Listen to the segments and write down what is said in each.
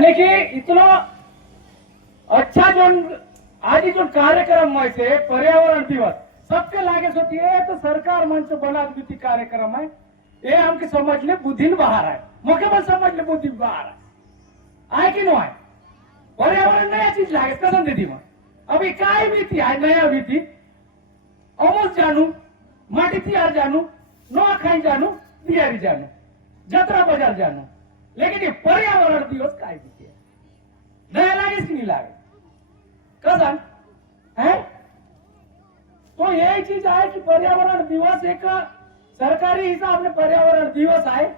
यानी कि इतना अच्छा जो आज जो कार्यक्रम वैसे पर्यावरण दिवस सबके लागे सोची है तो सरकार मंच बना दी कार्यक्रम है ये हमके समझ ले बुद्धि बाहर है मुख्यमंत्री समझ ले बुद्धि बाहर है कि नहीं है पर्यावरण नया चीज लागे कसम दीदी में अभी काय भी थी आज नया भी थी अमोस जानू माटी तैयार जानू नवा खाई जानू दियारी जानू जतरा बाजार जानू लेकिन ये पर्यावरण दिवस काय भी थी नया लागे कि नहीं लागे कसम है तो यही चीज आहे की पर्यावरण दिवस एक सरकारी हिसाब से पर्यावरण दिवस आहे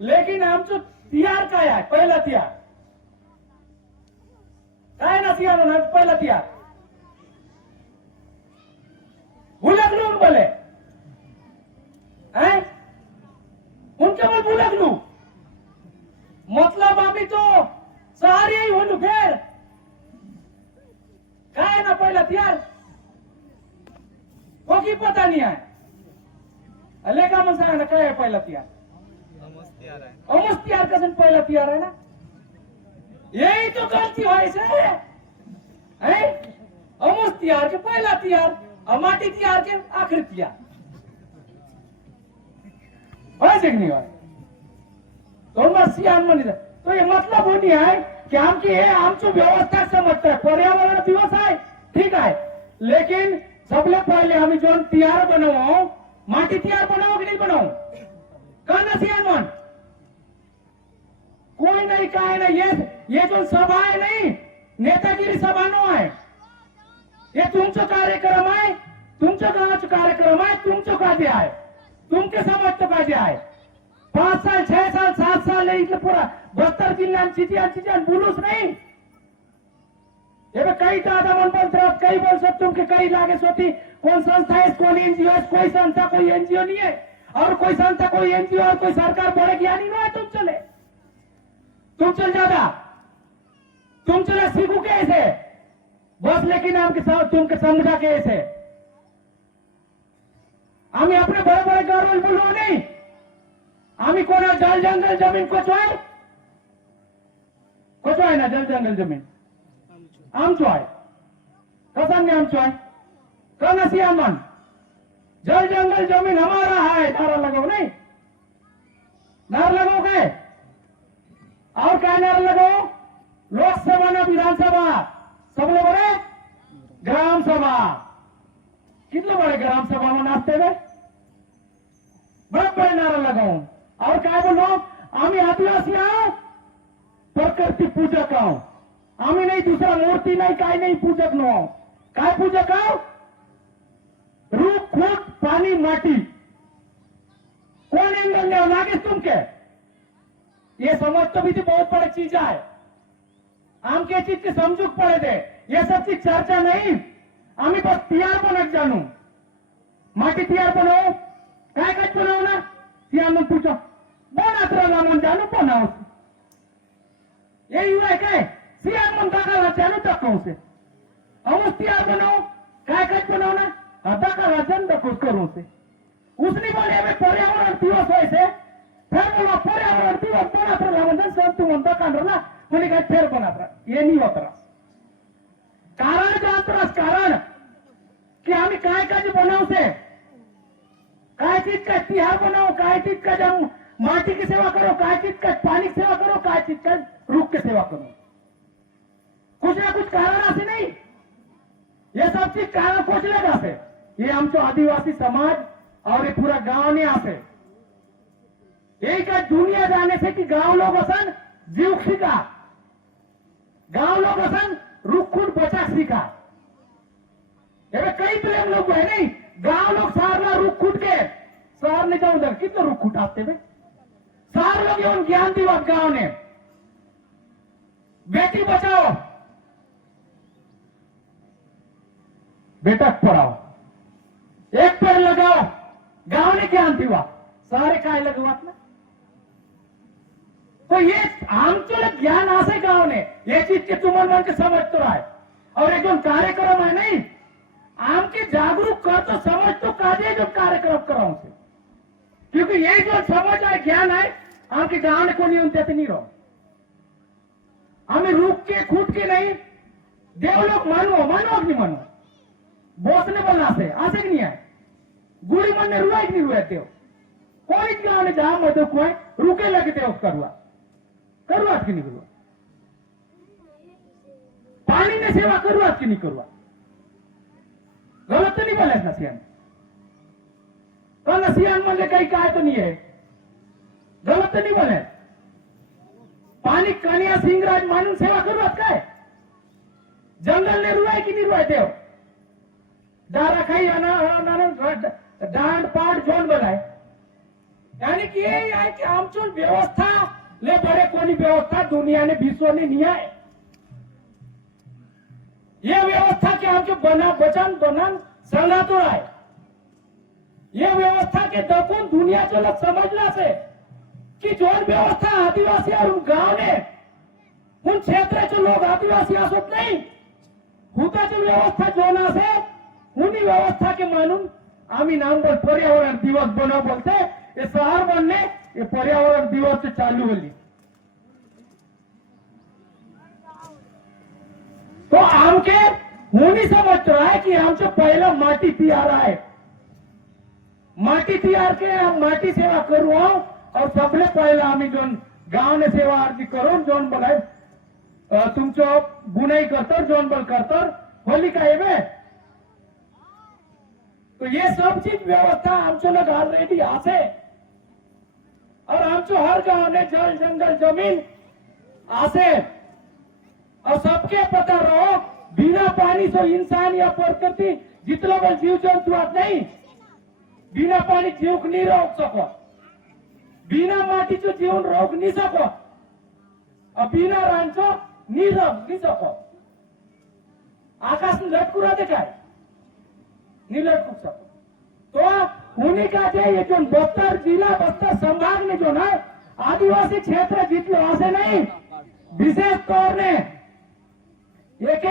लेकिन आमचं तिहार काय आहे पहिला तिहार काय ना तिहार ना पहिला तिहार भुलकलू बोले हैं उनके बोल भुलकलू मतलब अभी तो सारी ही होलू फिर काय ना पहिला तिहार वो की पता नहीं है अल्ले का मन सांगा काय आहे पहिला तिहार अमोस तिहार कसं पहिला तिहार है ना यही तो गलती है से है अमोस तिहार के पहला तिहार अमाटी तिहार के आखिरी तिहार है नहीं है तो मसियान मन तो ये मतलब वो नहीं है कि हम की है हम जो व्यवस्था समझते हैं पर्यावरण दिवस है ठीक है लेकिन सबले पहले हम जो तिहार बनाओ माटी तिहार बनाओ कि नहीं बनाओ कहना सियान मन कोई नहीं काय नहीं ये जो सभा है नहीं नेतागिरी सभा नो है ये तुमचं कार्यक्रम आहे तुमच्या गावाचं कार्यक्रम आहे तुमचं काजे आहे तुमके समजतं काजे आहे 5 साल 6 साल 7 साल इथलं पूरा बस्तर जिल्ह्यात चिटियान बोलूच नहीं ये कई दादा मन बोलते रहो कई बोल सकते तुमके कई लागे सोती कौन संस्था है कौन एनजीओ है कोई संस्था कोई एनजीओ नहीं है और कोई संस्था कोई एनजीओ और कोई सरकार बड़े ज्ञानी नहीं है तुम चल ज्यादा तुम चले सीखू कैसे बस लेकिन आपके साथ तुमके समझा कैसे हमें अपने बड़े बड़े गाँव बोलो नहीं हमें कोना जल जंगल जमीन कोचवाय ना जल जंगल जमीन आमचो आहे कसा नहीं आमचो आहे कहना सी अमन जल जंगल जमीन हमारा है नारा लगाओ नहीं नारा लगाओ गए और क्या नारा लगाओ लोकसभा ना विधानसभा सबले बड़े ग्राम सभा कितने बड़े ग्राम सभा में नाचते हुए बड़े बड़े नारा लगाओ और क्या बोलो आम्ही आदिवासी आओ प्रकृति पूजक आओ आम्ही नहीं दूसरा मूर्ति नहीं काय नहीं पूजक नो आओ काय पूजक आओ रूप खूट पानी माटी कौन एंगल ने लागे तुमके ये समझ तो भी थी बहुत बड़ी चीज है आम के चीज के समझूक पड़े थे ये सब चीज चर्चा नहीं आम्ही बस तिहार बनत जानू माटी तिहार बनाओ काय काय बनाओ ना तिहार में पूछो बनत रहा मन जानू बनाओ यही हुआ है क्या तिहार मन दाखा जानू तक से हम उस तिहार बनाओ काय काय बनाओ ना दाखा जन दकुस करूं से उसने बोले हमें पर्यावरण दिवस वैसे फिर बोला पर्यावरण दिवस बना रहा म्हणजे संत म्हणता कांडला कोणी काय फेर बनत रहा ये नहीं होता कारण जानतो कारण कि आम्ही काय काय बनाव से काय चीज का तिहार बनाओ काय चीज का जब माटी की सेवा करो काय चीज का पानी की सेवा करो काय चीज का रुख की सेवा करो कुछ ना कुछ कारण आसे नहीं ये सब चीज कारण कुछ लगा से ये हमको आदिवासी समाज और ये पूरा गांव ने आसे एक दुनिया जाने से कि गांव लोग असन जीव सीखा गांव लोग असन रुखुट बचा सीखा कई प्रेम लोग है नहीं गांव लोग सारला रुखुट के शहर ने जाऊं उधर कितने रुखुट आते हुए सार लोग एवं ज्ञान दिवस गांव ने बेटी बचाओ बेटा पढ़ाओ एक पेड़ लगाओ गांव ने ज्ञान दिवा सारे काय लगवात ना तो ये आमचं ज्ञान असे गाव ने ये चीज के तुम्हाला म्हणजे समजतो आहे और एक जो कार्यक्रम है नहीं आम के जागरूक कर तो समझ तो काजे जो कार्यक्रम कराऊं से क्योंकि ये जो समझ है ज्ञान है आपके गांव को नहीं उनते नहीं रहो हमें रुक के कूद के नहीं देव लोग मानो नहीं मानो बोसने बोलना से आसे नहीं है गुड़ी मन ने रुआ नहीं रुआ देव कोई गांव ने जहां मदद को रुके लगे देव करवा की नहीं करवा पानी ने सेवा करवा की नहीं करवा गलत तो नहीं बोले नसियान कल नसियान मन कहीं कहा तो नहीं है गलत तो नहीं बोले पानी कन्या सिंहराज मानून सेवा करवात काय जंगल ने रुवाय की नहीं रुवाय देव दारा खाई डांड पाट जोन बनाए यानी कि ये है कि आमचो व्यवस्था ले बड़े कोनी व्यवस्था दुनिया ने विश्व ने नहीं है ये व्यवस्था के आमचो बना बचन बनन संगातो है ये व्यवस्था के दकुन दुनिया चलो समझला से कि जो व्यवस्था आदिवासी और उन गांव ने उन क्षेत्र के लोग आदिवासी असत नहीं होता जो व्यवस्था जोना से उन्हीं व्यवस्था के मानून आम्ही नाम बोल पर्यावरण दिवस बना बोलते ये शहर बनने ये पर्यावरण दिवस से चालू होली तो आम के होनी समझ रहा है कि हमसे पहला माटी तैयार है माटी तैयार के हम माटी सेवा करूँ और सबले पहला आम्ही जो गांव ने सेवा आरती करून जोन बोलाय तुमचं बुनाई करतर जोन बोल करतर होली का ये तो ये सब चीज व्यवस्था आमचो लोग ऑलरेडी आसे और आमचो हर गांव ने जल जंगल जमीन आसे और सबके पता रहो बिना पानी से इंसान या प्रकृति जितना बल जीव जंतु आप नहीं बिना पानी जीव को नहीं रोक सको बिना माटी चो जीवन रोग नहीं सको और बिना रांचो नहीं रोग नहीं सको आकाश में लटकू रहते काय नहीं लटकू सको तो उन्हीं का ये जो बस्तर जिला बस्तर संभाग में जो ना आदिवासी क्षेत्र जितने आसे नहीं विशेष तौर ने एक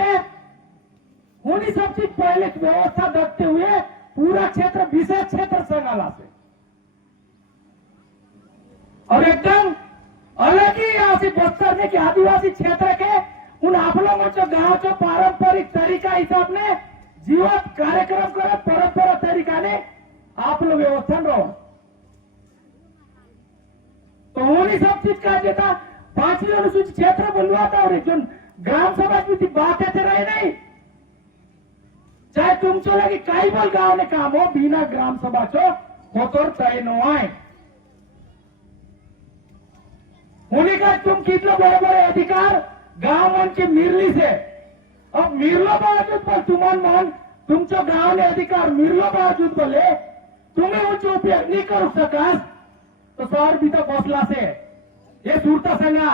उन्हीं सब चीज पहले व्यवस्था रखते हुए पूरा क्षेत्र विशेष क्षेत्र संगाला से और एकदम अलग ही यहाँ से बस्तर में के आदिवासी क्षेत्र के उन आपलों में जो गांव जो पारंपरिक तरीका हिसाब ने जीवत कार्यक्रम करे परंपरा तरीका ने आप लोग व्यवस्था रहो तो उन्हीं सब चीज का देता 5 अनुसूचित क्षेत्र बनवाता और जो ग्राम सभा की बात है रहे नहीं चाहे तुमचो लगे काही बोल गांव ने काम हो बिना ग्राम सभा चो होतोर चाहे नो आए उन्हीं का तुम कितने बड़े बड़े अधिकार गांव मन के मिरली से अब मिरलो बावजूद पर तुमान मान तुमचो गांव ने अधिकार मिरलो बावजूद बोले तुम्हें उच्च उपयोग नहीं करू सकास तो शहर भी तो बसला से ये सूरता संगा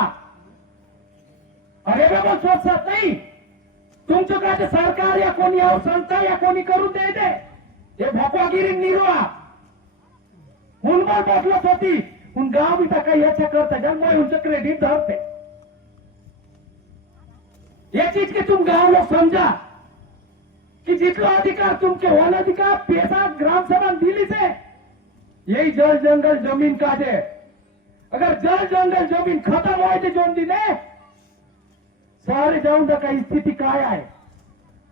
अरे बाबा सोच सकत नहीं तुमचो का सरकार या कोणी और संस्था या कोणी करू दे ये भोकवागिरी निरुआ उन बार बसलो होती उन गांव भी तक अच्छा करता जब मैं उनसे क्रेडिट धरते ये चीज के तुम गांव लोग समझा कि जितना अधिकार तुमके वन अधिकार पैसा ग्राम सभा दिल्ली से यही जल जंगल जमीन का दे अगर जल जंगल जमीन खत्म हो जोन दी ने सारे जाऊं का स्थिति क्या है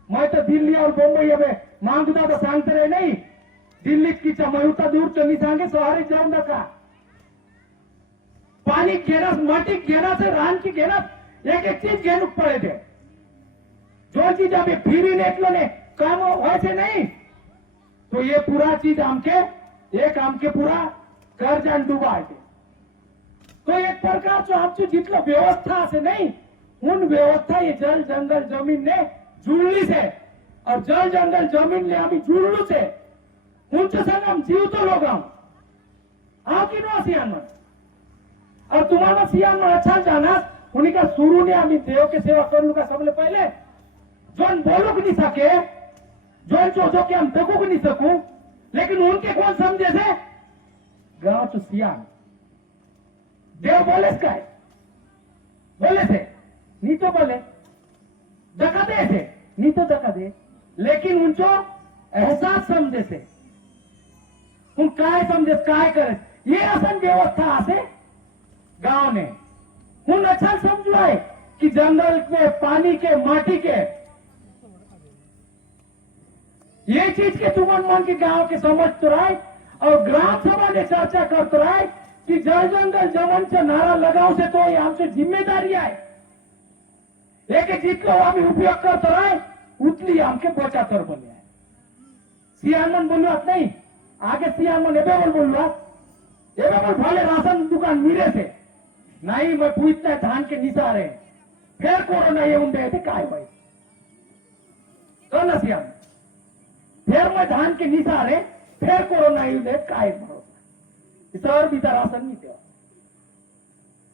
मैं तो दिल्ली और बम्बई अब मांगता तो सांगते रहे नहीं दिल्ली की चमयुता दूर चली सांगे सारे जाऊं का पानी घेना माटी घेना से रान की घेना एक एक चीज घेन पड़े थे जो चीज अभी फिरी ने काम वैसे नहीं तो ये पूरा चीज आमके पूरा कर्ज डूबा है तो एक प्रकार जो आमची जितलं व्यवस्था से नहीं उन व्यवस्था ये जल जंगल जमीन ने जुड़ली से और जल जंगल जमीन ने आम्ही जुड़लू से उनके संग हम जीव तो लोग हम की नो सियान में और तुम्हारा सियान में अच्छा जाना उन्हीं का शुरू ने आम्ही देव के सेवा कर का सबले पहले जोन बोलो नहीं सके जोन जो कि हम देखो नहीं सकूं लेकिन उनके कौन समझे से गांव तो सियान देव बोले बोले थे नहीं तो बोले दिखाते थे नहीं तो धक्का दे, लेकिन उनको एहसास समझे से उन काय समझे काय करे ये असन व्यवस्था आसे गांव ने उन अच्छा समझवाए कि जंगल के पानी के माटी के ये चीज के तुमन मन के गांव के समझ तो रहा है और ग्राम सभा ने चर्चा कर तो रहा है कि जल जंगल जमन से नारा लगाओ से तो ये हमसे जिम्मेदारी है एक जितलो आम्ही उपयोग करतो राय उतली आमके बचातर बोले सियामन बोलवात नहीं आगे सियामन एबे बोल भले राशन दुकान मिले थे नहीं मैं पूछता है धान के निसारे फिर कोरोना ये उनके थे काय भाई कल सियाम फिर मैं धान के निसारे फिर कोरोना ये दे काय भरोसा इस और भी राशन नहीं थे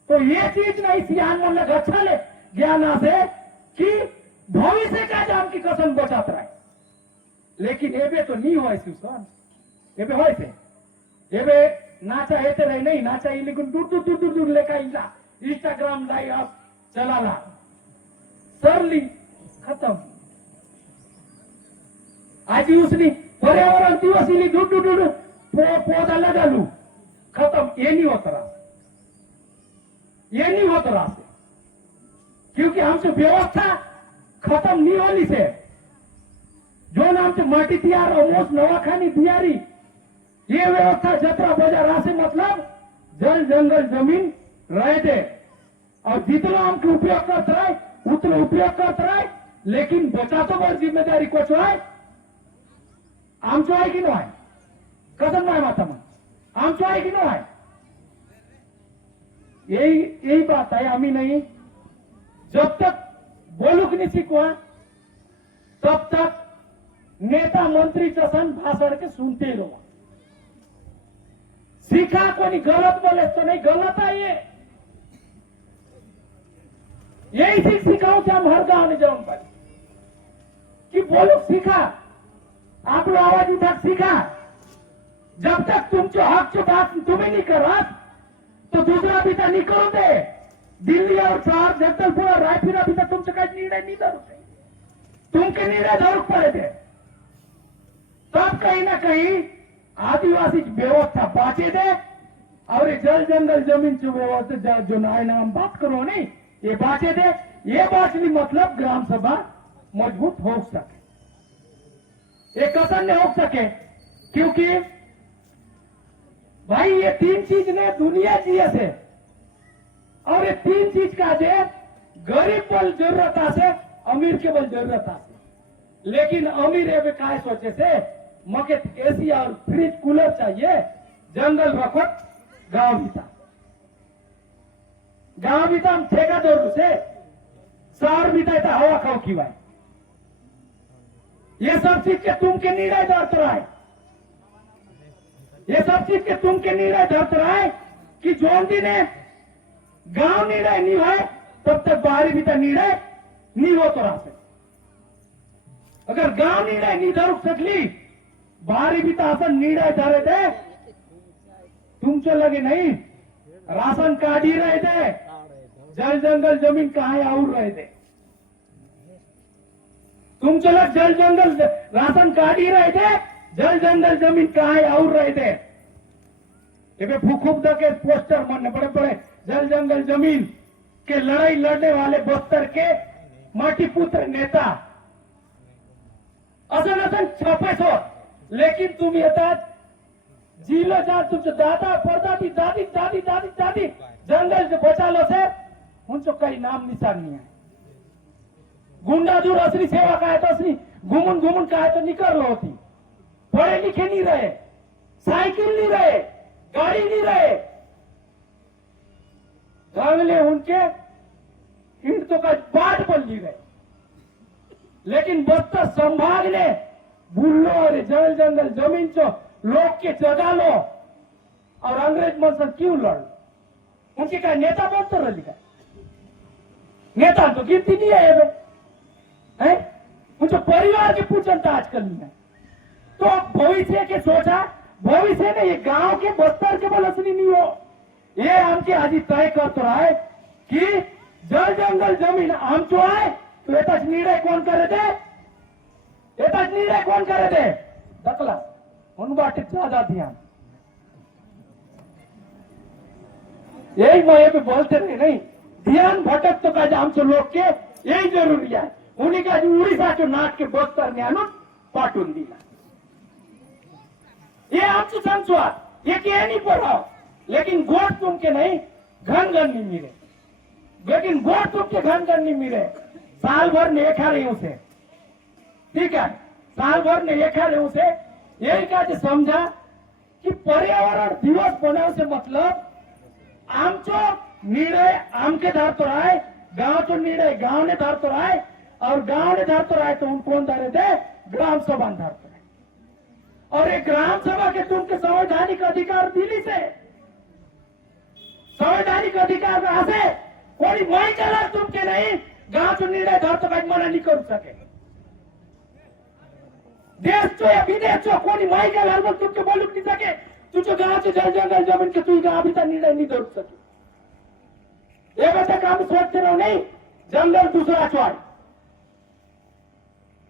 तो ये चीज नहीं सियामन लग अच्छा ले ज्ञान से कि भविष्य का जाम की कसम बचात रहा है लेकिन एबे तो नहीं हो एबे हो एबे नाचा हेते रहे नहीं नाचा लेकिन दूर लेकर इला इंस्टाग्राम लाई आप चला ला सरली खत्म आज उसने पर्यावरण दिवस इली दूर पौधा लगा लू खत्म ये नहीं होता रहा क्योंकि हमसे व्यवस्था खत्म नहीं होनी से जो नाम से माटी तैयार और नवाखानी तैयारी ये व्यवस्था जत्रा बाजार से मतलब जल जंगल जमीन रह दे और जितना हमको उपयोग करते रहे उतना उपयोग करते रहे लेकिन बचा तो बड़ जिम्मेदारी को चुनाए आम चुनाए की नो है कसम ना माता मन आम चुनाए की नो है यही बात है हमी नहीं जब तक बोलूक नहीं सीखवा तब तक नेता मंत्री चसन भाषण के सुनते ही रहो सीखा कोई गलत बोले तो नहीं गलत है ये यही सिखाओ कि हम हर गांव में जाऊं पर कि बोलो सीखा आप लोग आवाज उठा सीखा जब तक तुम जो हक जो बात तुम्हें नहीं करा तो दूसरा भी तो नहीं करो दे दिल्ली और शहर जगदलपुर और रायपुर अभी तक तुमसे कहीं निर्णय नहीं धरू तुमके निर्णय धरू पड़े थे तब कहीं ना कहीं आदिवासी व्यवस्था बांचे दे और ये जल जंगल जमीन की व्यवस्था जो नाम बात करो नहीं ये बांचे दे ये बांचनी मतलब ग्राम सभा मजबूत हो सके ये कसन ने हो सके क्योंकि भाई ये तीन चीज ने दुनिया जिए से और ये तीन चीज का जे गरीब बल जरूरत आसे अमीर के बल जरूरत आसे लेकिन अमीर ये काय सोचे से मके एसी और फ्रिज कूलर चाहिए जंगल रखो गांव बीता हम ठेका जरूर से शहर बीता हवा खाओ की भाई ये सब चीज के तुम के निर्णय धरत रहा है ये सब चीज के तुम के निर्णय धरत रहा है कि जोन दिन गांव निर्णय नहीं है तब तक बाहरी बीता निर्णय नहीं हो तो रहा से अगर गांव निर्णय नहीं धर सकली बाहरी बीता आसन निर्णय धरे थे तुमसे लगे नहीं राशन कार्ड ही रहे थे जल जंगल जमीन कहा और रहे थे तुमसे लग जल जंगल राशन कार्ड ही रहे थे जल जंगल जमीन कहा और रहे थे फूक के पोस्टर बनने बड़े बड़े जल जंगल जमीन के लड़ाई लड़ने वाले बस्तर के माटी पुत्र नेता असन छापे सो लेकिन तुम येतात जिलो जा तुमचे दादा परदादी दादी दादी दादी दादी जंगल से बचा लो से उनको कई नाम निशान नहीं है गुंडा दूर असली सेवा का है तो असली घूमन का है तो निकल लो होती पढ़े लिखे नहीं रहे साइकिल नहीं रहे गाड़ी नहीं रहे जंगले उनके ईंटों का बाट बन ली गए लेकिन बस्तर संभाग ने बुल्लो और जल जंगल जमीन चो लोग के जगा लो और अंग्रेज मन से क्यों लड़ उनके क्या नेता बनते रह लिखा नेता तो गिनती नहीं है उनके परिवार के पूछन था आजकल नहीं है तो भविष्य के सोचा भविष्य ने ये गांव के बस्तर के बल असली नहीं हो ये हमके आज तय कर तो रहा है कि जल जंगल जमीन हम जो आए तो ये निर्णय कौन करे थे येतात निर्णय कोण करे ते दखला म्हणून वाटे ज्यादा ध्यान यही मैं भी बोलते रहे नहीं ध्यान भटक तो का आमचे लोक के यही जरूरी है उन्हीं का उड़ीसा के नाट के बस्तर ने आणून पाठवून दिला ये आमचं संस्वार ये कि नहीं पढ़ाओ लेकिन वोट तुमके नहीं घन घन नहीं मिले लेकिन वोट तुमके घन घन नहीं मिले साल भर ने एक रहे उसे ठीक है साल भर ने एक रहे उसे यही का समझा कि पर्यावरण दिवस बनाने से मतलब आमचो निर्णय आमके धार तो राय गांव तो निर्णय गांव ने धार तो राय और गांव ने धार तो राय तो कौन धारे थे ग्राम सभा धार तो राय और एक ग्राम सभा के तुमके संवैधानिक अधिकार दिल्ली से संवैधानिक अधिकार में आसे कोई वही चला तुमके नहीं गांव तो निर्णय धार तो काही मना नहीं करू सके देश चो या विदेश चो कोणी वही चला तुमके बोलू नहीं सके तुझे गांव से जल जंगल जमीन के तू गांव अभी तक निर्णय नहीं दे सके ये बच्चा काम सोचते रहो नहीं जंगल दूसरा चौड़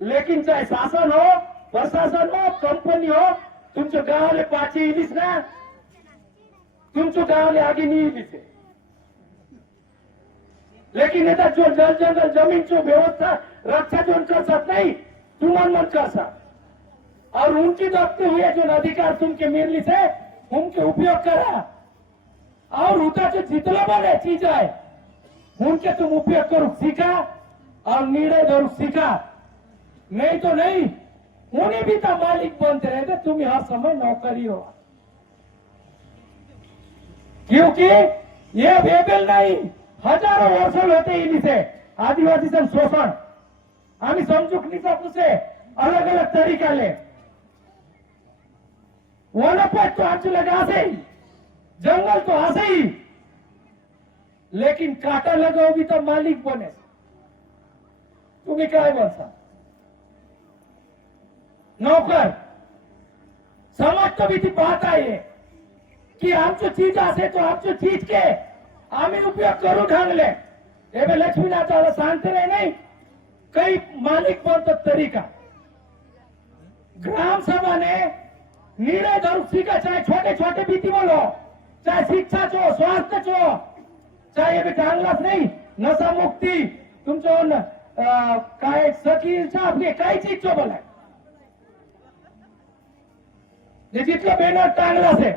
लेकिन चाहे शासन हो प्रशासन हो कंपनी हो तुमचे गांव ले पाची इलीस ना तुमचे गांव ले आगे नहीं इलीस लेकिन नेता जो जल जंगल जमीन जो व्यवस्था रक्षा जो कर सकते नहीं तुम मन कर सकते और उनकी दबते हुए जो अधिकार तुमके मिलने से उनके उपयोग करा और उनका जो जितना बने चीज है उनके तुम उपयोग करो सीखा और निर्णय करो सीखा नहीं तो नहीं उन्हें भी तो मालिक बनते रहते तुम हर समय नौकरी हो क्योंकि ये बेबेल नहीं हजारों वर्ष होते इन्हीं से आदिवासी से शोषण हमें समझुक नहीं सकते से अलग अलग तरीका ले वनपत तो आमचे लगा से ही जंगल तो आसे ही लेकिन काटा लगाओ भी तो मालिक बने तुम्हें क्या बोलता नौकर समझ तो भी थी बात आई है कि आमचो चीज आसे तो आमचो चीज के आम्ही उपयोग करू ढांगले एवं लक्ष्मीनाथ शांत रहे नहीं कई मालिक बनतो तरीका ग्राम सभा ने निर्णय धरू सीखा चाहे छोटे छोटे बीती बोलो चाहे शिक्षा चो स्वास्थ्य चो चाहे भी चांगलाच नाही नशा मुक्ती तुमचं काय सखी आपली काही चीज चो बोला जितलं बॅनर टांगला से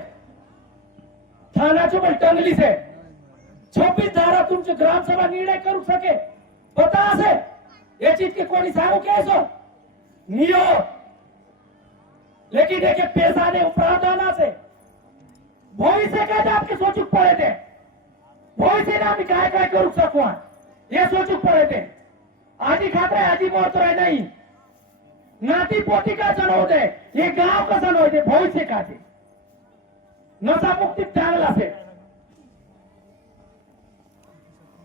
थानाचो पण टंगली से 26 धारा तुमचे ग्राम सभा निर्णय करू सके पता असे ये चीज के कोणी सांगू कैसो नियो लेकिन देखिए पैसा ने प्रावधान से भविष्य का आपके सोचूक पड़े थे भविष्य आम्ही काय काय करू शकू हे सोचूक पड़े थे आजी खाते आजी मरतो आहे नहीं नाती पोटी का सण होते ये गांव का सण होते भविष्य का थे नशा मुक्ति चांगला से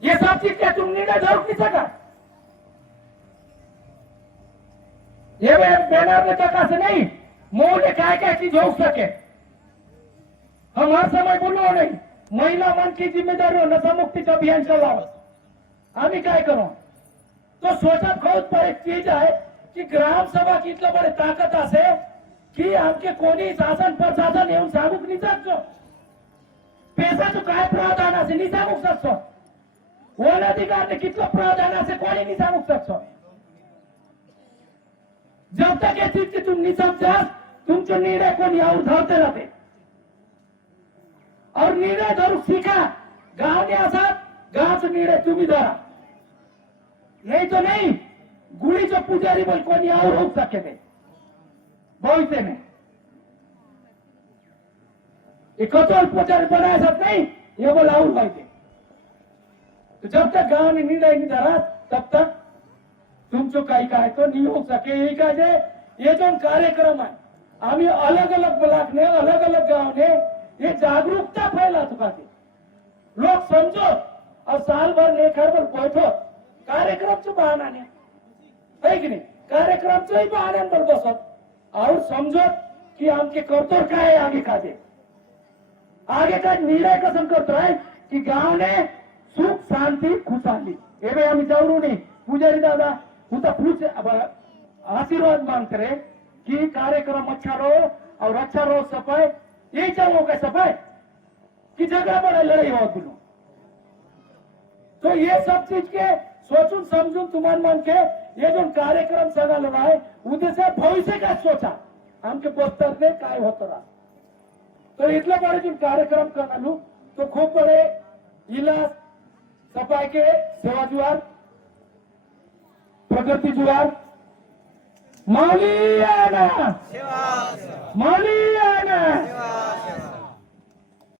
ये सब चीज क्या तुम निर्णय धरू नहीं सका ये बैनर ने तक से नहीं मोह ने क्या चीज हो सके हम हर समय बोलो नहीं महिला मन की जिम्मेदारी हो नशा मुक्ति का अभियान चलाओ आम्ही काय करो तो सोचत बहुत बड़ी चीज है कि ग्राम सभा की इतनी बड़ी ताकत असे कि आमके कोणी शासन प्रशासन येऊन सांगूक नाही शकतो पैसा तो काय प्रावधान असे नाही सांगू शकतो वन अधिकार ने कितना प्रावधान असे कोणी नहीं सांगू शकतो जब तक ये चीज की तुम नहीं समझा तुमचे निर्णय कोणी और धरते रहते और निर्णय धरू सीखा गांव ने असा गांव से निर्णय तुम्ही धरा नहीं तो नहीं गुड़ी जो पुजारी बोल कोणी और हो सके थे भविष्य में कचौल पुजारी बनाए सब नहीं ये बोला और भाई थे तो जब तक गांव ने निर्णय नहीं धरा तब तक तुमचो काही काय तो नहीं हो सके यही का ये जो कार्यक्रम है आम्ही अलग अलग ब्लॉक ने अलग अलग गांव ने ये जागरूकता फैला चुका थी लोग समझो और साल भर लेकर बैठो कार्यक्रम से बहाना नहीं है कि नहीं कार्यक्रम से ही बहाने पर बसो और समझो कि आमके कर्तव्य का है आगे का निर्णय कसम करतो है कि गांव ने सुख शांति खुशहाली एवं आम्ही जाऊ नहीं पुजारी दादा होता आशीर्वाद मांगते रहे कि कार्यक्रम अच्छा रहो और अच्छा रहो सफाई, यही चाहो क्या सफाई कि झगड़ा बड़ा लड़ाई हो दोनों। तो ये सब चीज के सोचून समजून तुम्हाला मन के ये जो कार्यक्रम सगळा आहे उद्याचा भविष्य का सोचा आमके पोस्टर ने काय होत रहा। तो इतने बड़े जो कार्यक्रम करना तो खूब बड़े इलाज सफाई के सेवा जुआर प्रगति जुआर माऊली आना माऊली आना